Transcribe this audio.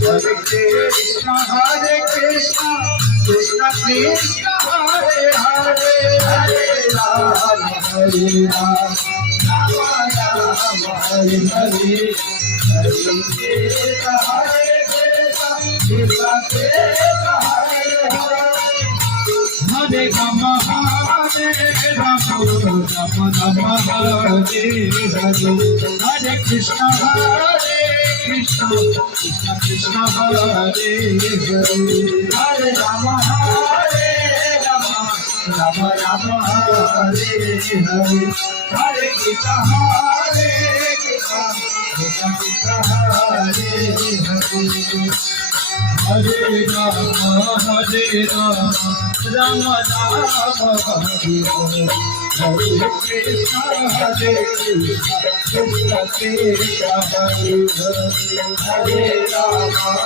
Hare Krishna, Krishna Krishna, Hare Hare, Hare Rama, Hare Rama, Rama Rama, Hare Hare, Hare Krishna, Krishna Krishna, Hare Hare, Hare Rama, Hare Rama, Rama Rama, Hare Hare, Hare Krishna, Krishna Krishna, Hare Hare, Hare Rama, Hare Rama, Rama Rama, Hare Hare, Hare Krishna, Krishna Krishna, Hare Hare, Hare Rama, Rama Rama, Hare Hare, Hare Krishna, Krishna Krishna, Hare Hare, Hare Rama.